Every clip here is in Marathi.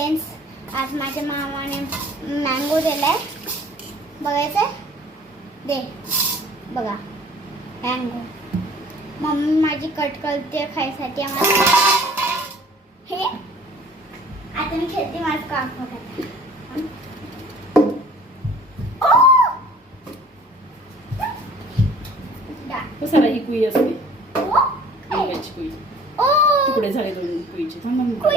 फ्रेंड्स आज माझ्या मामाने मँगो दिलाय. बघायचंय? दे. बघा. मँगो मम्मी माझी कट करते खायसाठी आम्हाला. हे आता मी खेळते माझं काम बघा. कसाला ही कुई असते आंब्याची कुई. तुकडे झाले दोन थांब बघा.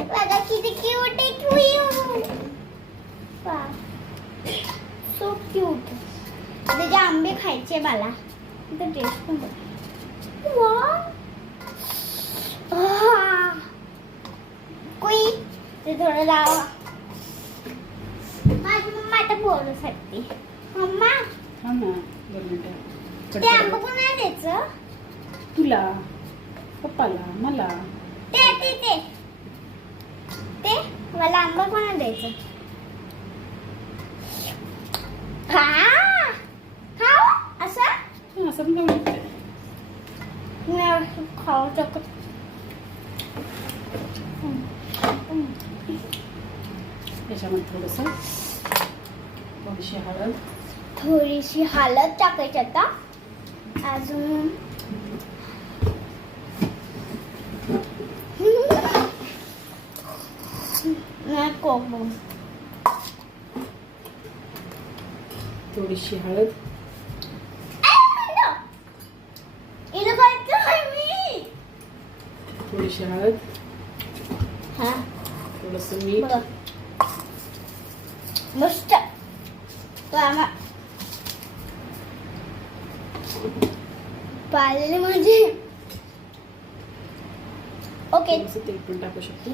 बघा किती क्यूट आहे सो क्यूट त्याचे आंबे खायचे मला तर टेस्ट पण बघ. ते थोडं लावा. माझी मम्मा आता बोलू शकते. मम्मा. थांब ना दोन मिनिटं. तुला पप्पाला मला. ते ते ते. ते मला आंबा कोणा द्यायचं. खा खाऊ? असं? असं पण खाऊ शकते. नाही खाऊ शकत. त्याच्यामध्ये थोडंसं थोडीशी हळद. थोडीशी हळद टाकायची आता. अजून. थोडीशी हळद. थोडीशी हळद. हा. थोडंसं मीठ. मस्त. पाळलेले म्हणजे. ओके थोडंसं तेल पण टाकू शकतो.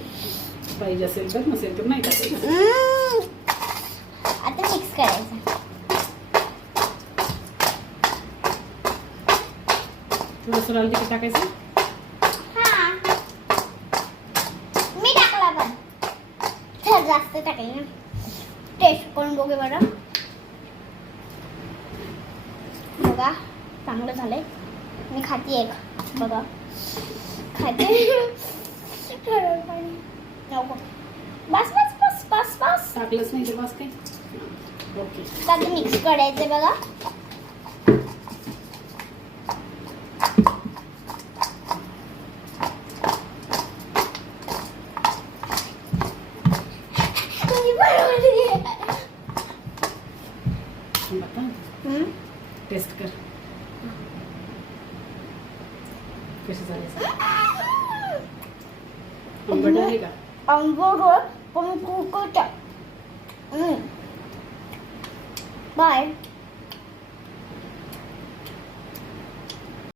पाहिजे असेल तर नसेल तर नाही टाकायचं. हम्म. आता मिक्स करायचं. थोडंसं लाल तिखट टाकायचं? हा. मी टाकला पण. तर जास्त टाकले ना. टेस्ट करून बघू बरं. बघा. चांगलं झालंय. मी खाते एक. बघा. खाते. नको बस बस बस बस बस. टाकलंच नाही बस काय ओके. आता मिक्स करायचं बघा? टेस्ट कर. कसे झाले आंबट आहे का आंबोर पण कुकट बाय